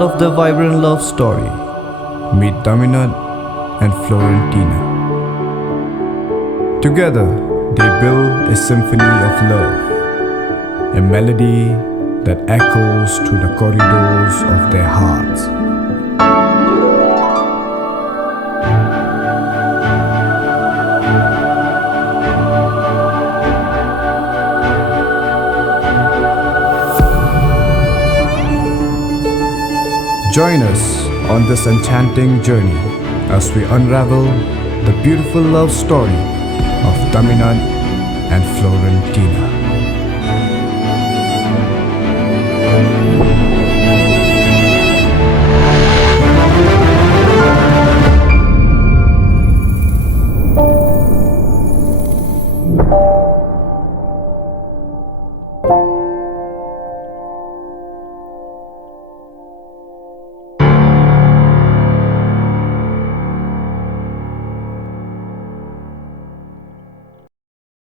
start of their vibrant love story. Meet Taminoud and Florentina. Together, they build a symphony of love, a melody that echoes through the corridors of their hearts. Join us on this enchanting journey as we unravel the beautiful love story of Taminoud and Florentina.